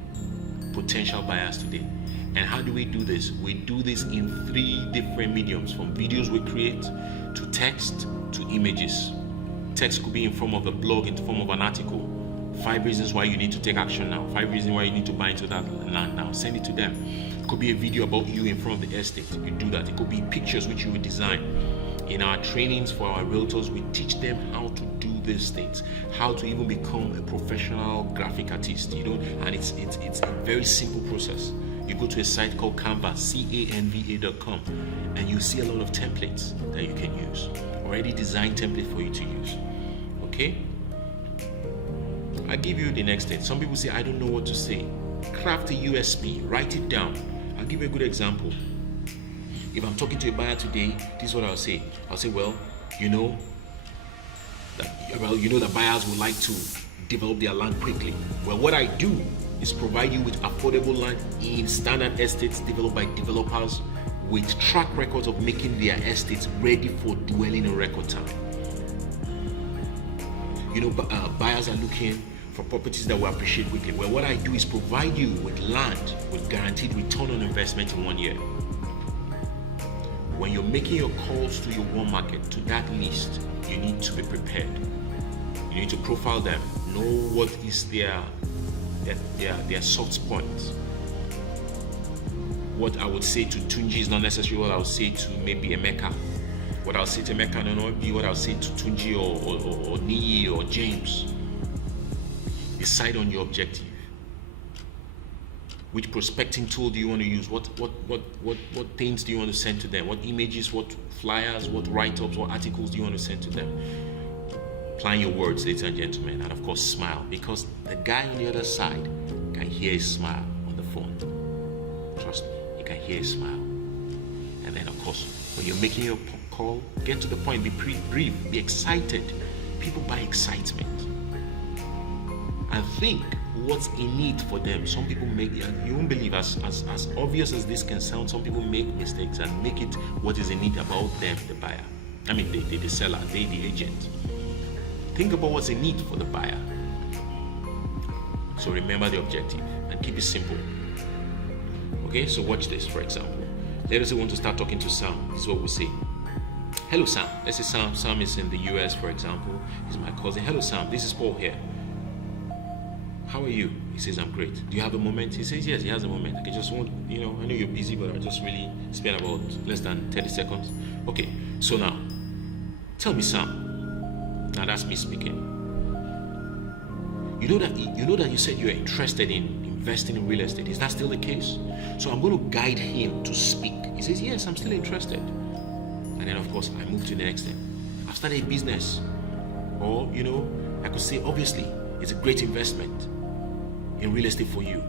potential buyers today. And how do we do this? We do this in 3 different mediums, from videos we create, to text, to images. Text could be in form of a blog, in the form of an article. 5 reasons why you need to take action now. 5 reasons why you need to buy into that land now. Send it to them. It could be a video about you in front of the estate. You do that. It could be pictures which you will design. In our trainings for our realtors, we teach them how to do these things, how to even become a professional graphic artist. And it's a very simple process. You go to a site called Canva, canva.com, and you see a lot of templates that you can use. Already designed template for you to use. Okay? I'll give you the next thing. Some people say, I don't know what to say. Craft a USP, write it down. I'll give you a good example. If I'm talking to a buyer today, this is what I'll say. I'll say, well, you know that buyers would like to develop their land quickly. Well, what I do is provide you with affordable land in standard estates developed by developers with track records of making their estates ready for dwelling in record time. Buyers are looking for properties that will appreciate quickly. Well, what I do is provide you with land with guaranteed return on investment in 1 year. When you're making your calls to your warm market, to that list, you need to be prepared. You need to profile them, know what is their soft points. What I would say to Tunji is not necessarily what I would say to maybe Emeka. What I'll say to Emeka may not be what I'll say to Tunji or Niyi or James. Decide on your objective. Which prospecting tool do you want to use? What things do you want to send to them? What images, what flyers, what write-ups, what articles do you want to send to them? Plan your words, ladies and gentlemen, and of course smile, because the guy on the other side can hear a smile on the phone. Trust me, he can hear a smile. And then of course, when you're making your call, get to the point, be brief, be excited. People buy excitement. And think what's in it for them. Some people make, you won't believe, as obvious as this can sound, some people make mistakes and make it what is in it about them, the buyer. The seller, the agent. Think about what's in it for the buyer. So remember the objective and keep it simple. Okay, so watch this, for example. Let us say we want to start talking to Sam. This is what we say. Hello, Sam. Let's say Sam is in the US, for example. He's my cousin. Hello, Sam. This is Paul here. How are you? He says, I'm great. Do you have a moment? He says, yes, he has a moment. I just want, I know you're busy, but I just really spend about less than 30 seconds. Okay, so now, tell me, Sam. Now that's me speaking. You know that you said you're interested in investing in real estate. Is that still the case? So I'm going to guide him to speak. He says, yes, I'm still interested. And then of course, I move to the next thing. I've started a business. Or, I could say, obviously, it's a great investment in real estate for you.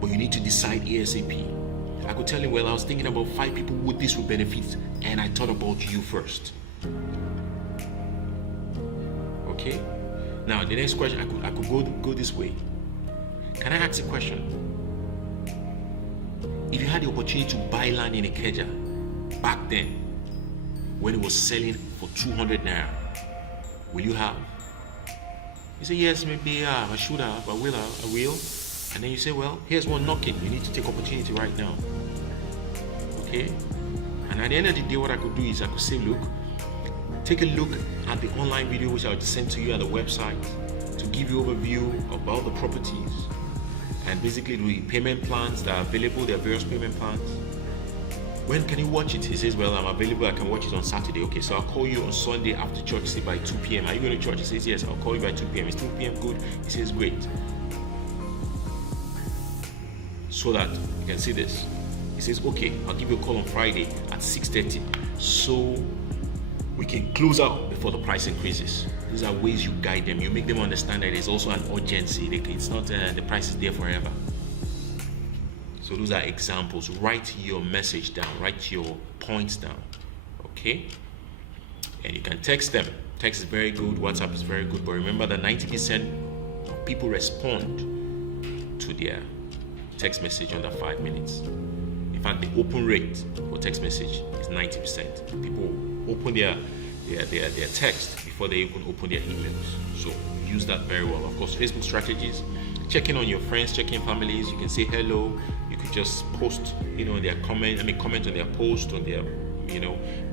But you need to decide ASAP. I could tell him, well, I was thinking about 5 people who this would benefit, and I thought about you first. Okay? Now, the next question, I could go this way. Can I ask a question? If you had the opportunity to buy land in Ikeja back then, when it was selling for 200 naira, will you have? You say, yes, maybe I should have, I will. And then you say, well, here's one knocking. You need to take opportunity right now. Okay? And at the end of the day, what I could do is I could say, look, take a look at the online video which I'll send to you at the website to give you an overview about the properties and basically the payment plans that are available. There are various payment plans. When can you watch it? He says, well, I'm available. I can watch it on Saturday. Okay, so I'll call you on Sunday after church, say by 2 p.m. Are you going to church? He says, yes, I'll call you by 2 p.m. Is 2 p.m. good? He says, great. So that you can see this. He says, okay, I'll give you a call on Friday at 6:30, so we can close out before the price increases. These are ways you guide them. You make them understand that there's also an urgency. It's not the price is there forever. So those are examples. Write your message down. Write your points down. Okay? And you can text them. Text is very good. WhatsApp is very good. But remember that 90% of people respond to their text message under 5 minutes. In fact, the open rate for text message is 90%. People open their text before they even open their emails. So use that very well. Of course, Facebook strategies, checking on your friends, checking families. You can say hello. You could just post, their comment on their post, on their,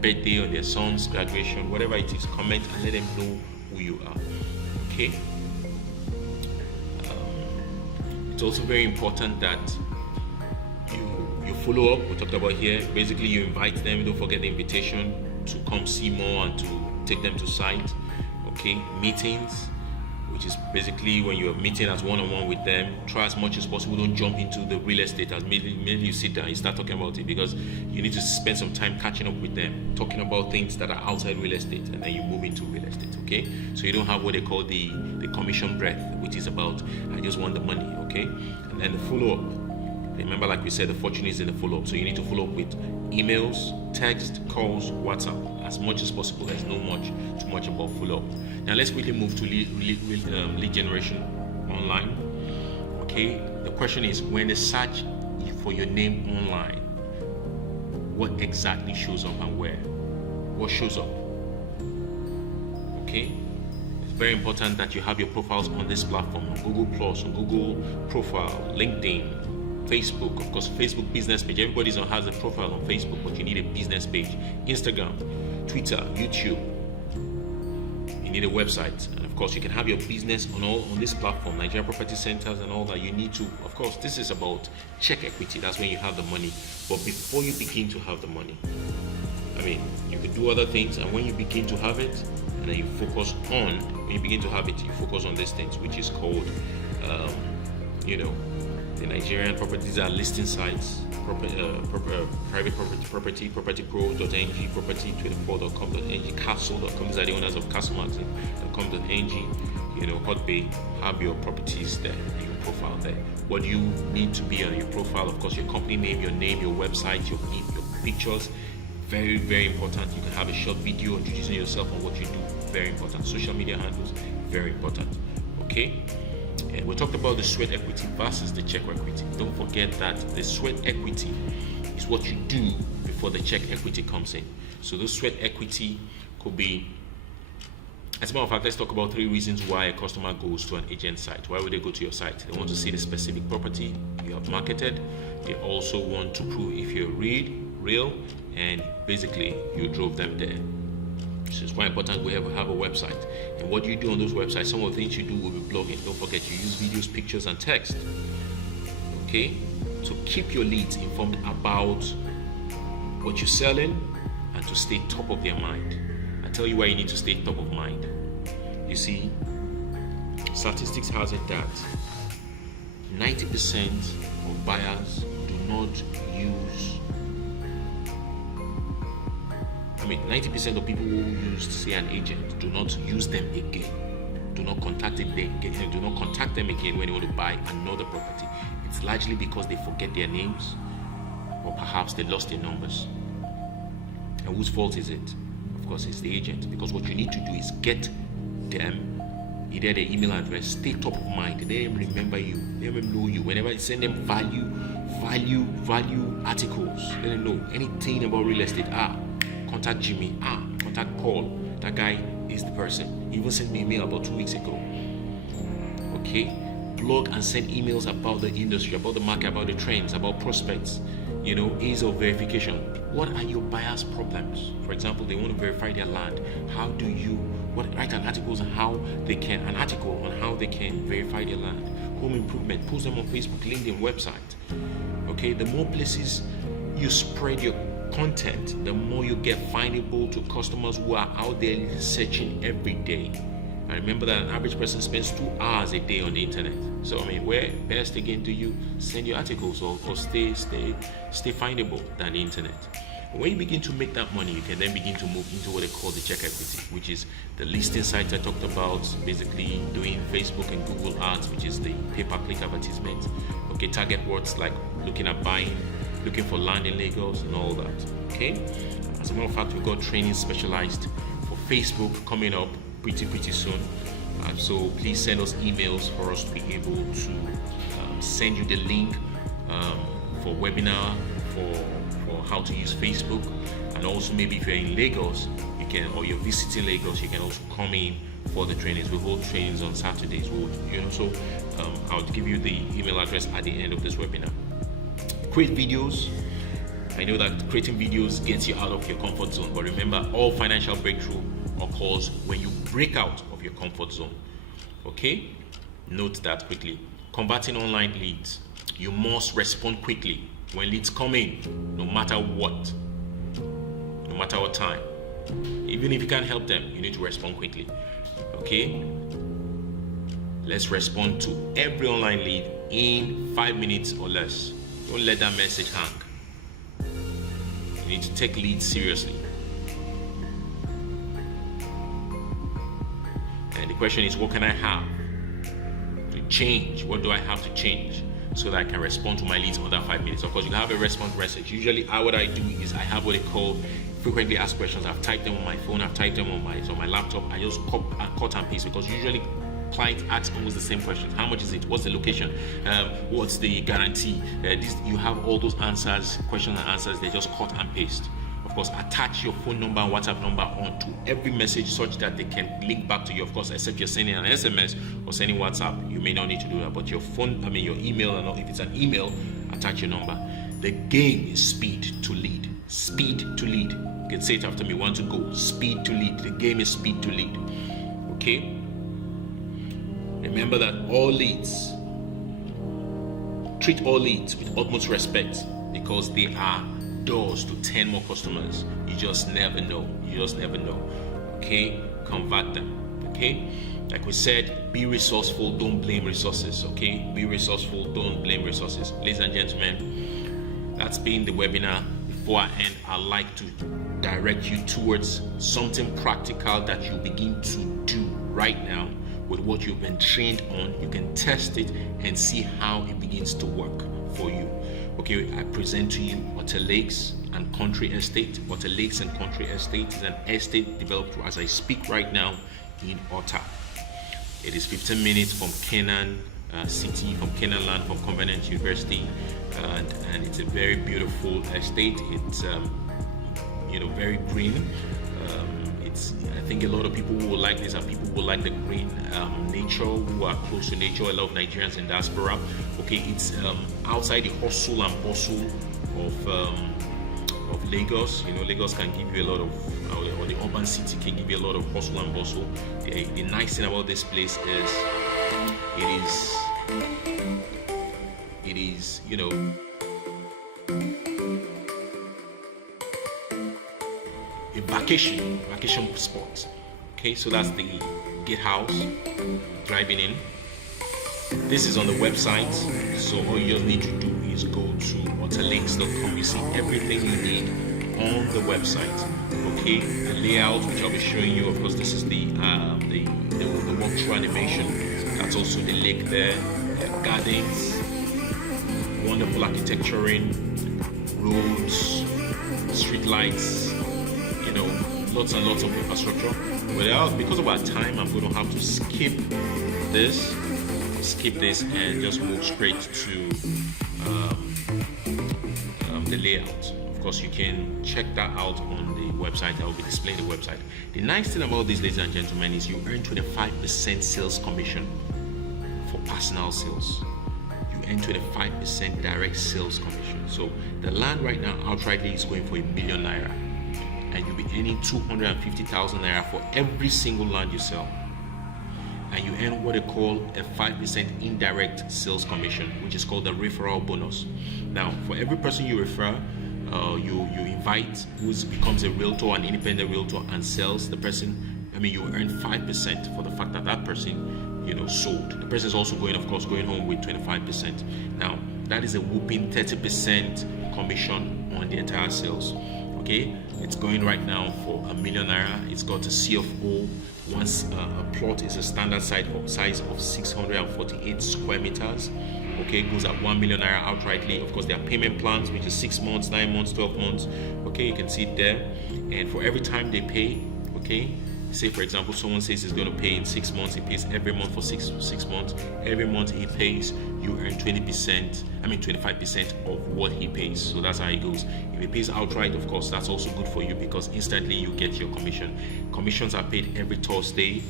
birthday, on their son's graduation, whatever it is. Comment and let them know who you are. Okay. It's also very important that you follow up. We talked about here. Basically, you invite them. Don't forget the invitation to come see more and to take them to site. Okay, meetings, which is basically when you're meeting as one-on-one with them. Try as much as possible. Don't jump into the real estate as maybe you sit down and start talking about it, because you need to spend some time catching up with them, talking about things that are outside real estate, and then you move into real estate. Okay, so you don't have what they call the commission breath, which is about I just want the money. Okay, and then the follow-up. Remember, like we said, the fortune is in the follow-up. So you need to follow up with emails, text, calls, WhatsApp, as much as possible. There's too much about follow-up. Now let's quickly move to lead generation online. Okay, the question is, when they search for your name online, what exactly shows up and where? What shows up? Okay, it's very important that you have your profiles on this platform, on Google Plus, on Google Profile, LinkedIn, Facebook. Of course, Facebook business page. Everybody has a profile on Facebook, but you need a business page. Instagram, Twitter, YouTube. You need a website, and of course, you can have your business on this platform, Nigeria Property Centers, and all that. You need to. Of course, this is about check equity. That's when you have the money. But before you begin to have the money, you could do other things, and when you begin to have it, and then you focus on. When you begin to have it, you focus on these things, which is called, the Nigerian properties are listing sites, private property, propertypro.ng, property24.com.ng, castle.com. These are the owners of castlemartin.com.ng. Hotbay, have your properties there, your profile there. What do you need to be on your profile? Of course, your company name, your website, your pictures. Very, very important. You can have a short video introducing yourself and what you do. Very important. Social media handles, very important. Okay. And we talked about the sweat equity versus the check equity. Don't forget that the sweat equity is what you do before the check equity comes in. So the sweat equity could be, as a matter of fact, let's talk about 3 reasons why a customer goes to an agent site. Why would they go to your site? They want to see the specific property you have marketed. They also want to prove if you're real, and basically you drove them there. So it's quite important we have a website. And what do you do on those websites? Some of the things you do will be blogging. Don't forget, you use videos, pictures, and text. Okay? To keep your leads informed about what you're selling and to stay top of their mind. I tell you why you need to stay top of mind. You see, statistics has it that 90% of buyers do not use 90% of people who used, say, an agent do not use them again. Do not contact them again. Do not contact them again when they want to buy another property. It's largely because they forget their names, or perhaps they lost their numbers. And whose fault is it? Of course, it's the agent. Because what you need to do is get them either their email address, stay top of mind, let them remember you, let them know you. Whenever you send them value articles, let them know anything about real estate. Contact Jimmy. Contact Paul. That guy is the person. He even sent me an email about 2 weeks ago. Okay? Blog and send emails about the industry, about the market, about the trends, about prospects. Ease of verification. What are your buyers' problems? For example, they want to verify their land. Write an article on how they can verify their land. Home improvement. Post them on Facebook, LinkedIn, website. Okay? The more places you spread your content, the more you get findable to customers who are out there searching every day. And remember that an average person spends 2 hours a day on the internet. So I mean, where best again do you send your articles or stay findable than the internet? When you begin to make that money, you can then begin to move into what they call the check equity, which is the listing sites I talked about, basically doing Facebook and Google ads, which is the pay-per-click advertisement. Okay, target words like looking at buying, looking for land in Lagos and all that. Okay, as a matter of fact, we've got training specialized for Facebook coming up pretty soon. So please send us emails for us to be able to send you the link for webinar for how to use Facebook. And also, maybe if you're in Lagos, you can, or you're visiting Lagos, you can also come in for the trainings. We hold trainings on Saturdays. So I'll give you the email address at the end of this webinar. Create videos. I know that creating videos gets you out of your comfort zone, but remember, all financial breakthrough occurs when you break out of your comfort zone. Okay, note that quickly. Converting online leads, you must respond quickly when leads come in, no matter what time. Even if you can't help them, you need to respond quickly. Okay, let's respond to every online lead in 5 minutes or less. Don't let that message hang. You need to take leads seriously. And the question is, what can I have to change? What do I have to change so that I can respond to my leads under 5 minutes? Of course, you have a response message. Usually, what I do is I have what they call frequently asked questions. I've typed them on my phone. I've typed them on my laptop. I just cut and paste, because usually clients ask almost the same questions. How much is it? What's the location? What's the guarantee? You have all those answers, questions and answers. They just cut and paste. Of course, attach your phone number and WhatsApp number onto every message such that they can link back to you. Of course, except you're sending an SMS or sending WhatsApp, you may not need to do that. But your your email, and if it's an email, attach your number. The game is speed to lead. Speed to lead. You can say it after me. 1, 2, go. Speed to lead. The game is speed to lead. Okay. Remember that treat all leads with utmost respect, because they are doors to 10 more customers. You just never know. Okay, convert them. Okay, like we said, be resourceful, don't blame resources. Okay, be resourceful, don't blame resources. Ladies and gentlemen, that's been the webinar. Before I end, I'd like to direct you towards something practical that you begin to do right now. With what you've been trained on, you can test it and see how it begins to work for you. Okay, I present to you Otter Lakes and Country Estate. Otter Lakes and Country Estate is an estate developed as I speak right now in Otter. It is 15 minutes from Canaan City, from Canaan land, from Covenant University, and it's a very beautiful estate. It's very green. I think a lot of people will like this, and people will like the green nature, who are close to nature. A lot of Nigerians in diaspora. Okay, it's outside the hustle and bustle of Lagos. Lagos can give you a lot of, or the urban city can give you a lot of hustle and bustle. The nice thing about this place is, it is a vacation spot. Okay, so that's the gatehouse. Driving in. This is on the website, so all you just need to do is go to otterlakes.com. You see everything you need on the website. Okay, the layout, which I'll be showing you. Of course, this is the walkthrough animation. That's also the lake there. Gardens, wonderful architecturing, roads, street lights. Lots and lots of infrastructure. But because of our time, I'm going to have to skip this and just move straight to the layout. Of course, you can check that out on the website. I will be displaying the website. The nice thing about this, ladies and gentlemen, is you earn 25% sales commission for personal sales. You earn 25% direct sales commission. So the land right now outrightly is going for ₦1 million, and you'll be earning 250,000 naira for every single land you sell. And you earn what they call a 5% indirect sales commission, which is called the referral bonus. Now, for every person you refer, you invite, who becomes a realtor, an independent realtor, and sells the person. You earn 5% for the fact that person sold. The person is also going home with 25%. Now that is a whooping 30% commission on the entire sales. Okay, it's going right now for £1 million. It's got a C of O. Once a plot is a standard size of 648 square meters. Okay, it goes at £1 million outrightly. Of course, there are payment plans, which is 6 months, 9 months, 12 months. Okay, you can see it there. And for every time they pay, okay, say for example, someone says he's going to pay in 6 months, he pays every month for six months. Every month he pays, you earn 25% of what he pays. So that's how it goes. If he pays outright, of course, that's also good for you, because instantly you get your commission. Commissions are paid every Thursday,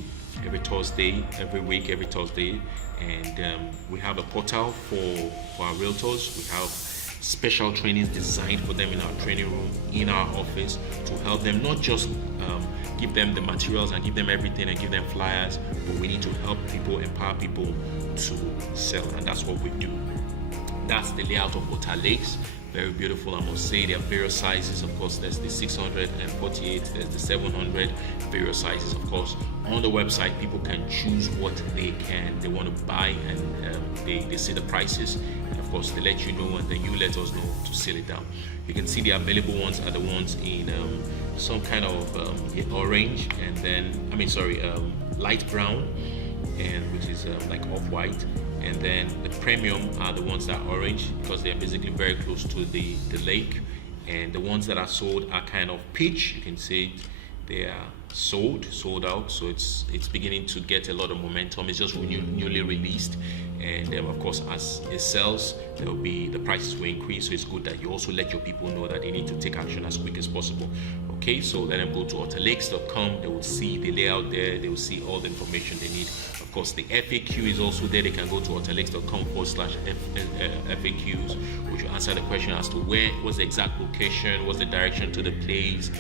every week, every Thursday. And we have a portal for our realtors. We have special trainings designed for them in our training room, in our office, to help them, not just give them the materials and give them everything and give them flyers, but we need to help people, empower people to sell, and that's what we do. That's the layout of Water Lakes. Very beautiful, I must say. There are various sizes. Of course, there's the 648, there's the 700, various sizes. Of course, on the website, people can choose what they want to buy, and they see the prices. And of course, they let you know, and then you let us know to sell it down. You can see the available ones are the ones in some kind of orange, and then light brown, and which is like off-white. And then the premium are the ones that are orange, because they're basically very close to the lake. And the ones that are sold are kind of peach. You can see they are sold out. So it's beginning to get a lot of momentum. It's just newly released, and of course, as it sells, the prices will increase. So it's good that you also let your people know that they need to take action as quick as possible. Okay, so let them go to waterlakes.com. They will see the layout there. They will see all the information they need. Of course, the FAQ is also there. They can go to waterlakes.com/FAQs, which will answer the question as to what's the exact location, what's the direction to the place,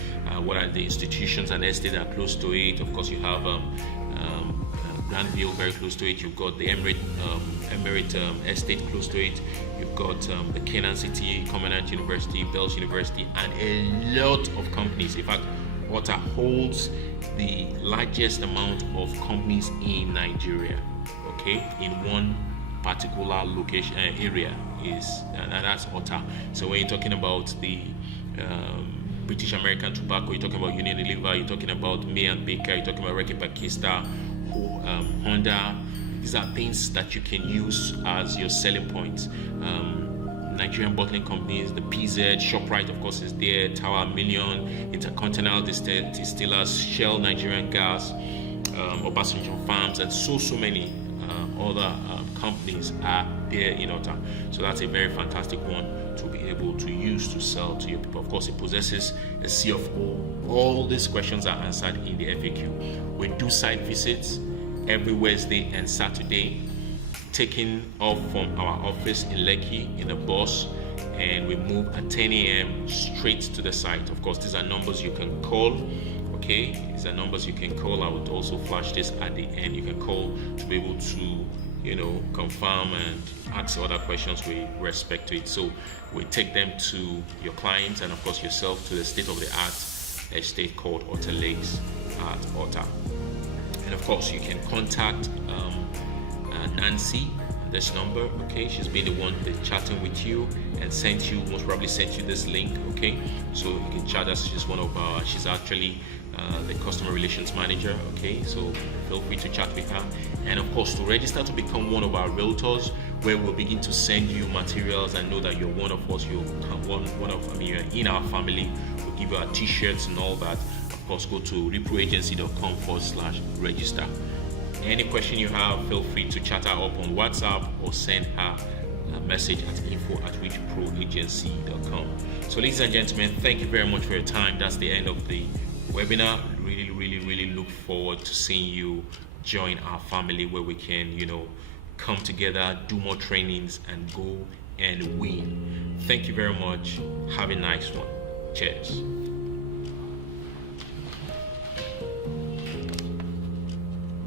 what are the institutions and estates that are close to it. Of course, you have Granville very close to it. You've got the Emirate estate close to it. You've got the Canaan City, Covenant University, Bells University, and a lot of companies. In fact, Water holds the largest amount of companies in Nigeria, okay, in one particular location area, and that's Water. So when you're talking about the British American Tobacco, you're talking about Unilever, you're talking about May & Baker, you're talking about Reckitt Pakistan, Honda. These are things that you can use as your selling points. Nigerian bottling companies, the PZ, ShopRite, of course, is there, Tower Million, Intercontinental Distillers, Shell, Nigerian Gas, Obasanjo Farms, and so many other companies are there in Ota. So that's a very fantastic one to be able to use to sell to your people. Of course, it possesses a C of O. All these questions are answered in the FAQ. We do site visits every Wednesday and Saturday, taking off from our office in Lekki in a bus, and we move at 10 a.m. straight to the site. Of course, these are numbers you can call. Okay, these are numbers you can call. I would also flash this at the end. You can call to be able to confirm and ask other questions with respect to it. So we take them to your clients and of course yourself to the state-of-the-art estate called Water Lakes at Ota. And of course you can contact Nancy on this number. Okay, she's been the one that's chatting with you and most probably sent you this link. Okay, so you can chat us. She's actually the customer relations manager. Okay, so feel free to chat with her. And of course, to register to become one of our realtors, where we'll begin to send you materials and know that you're one of us, you're in our family. We'll give you our t-shirts and all that. Of course, go to reproagency.com/register. Any question you have, feel free to chat her up on WhatsApp or send her a message at info@reproagency.com. So ladies and gentlemen, thank you very much for your time. That's the end of the webinar. Really look forward to seeing you join our family, where we can come together, do more trainings, and go and win. Thank you very much. Have a nice one. Cheers.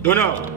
Donald.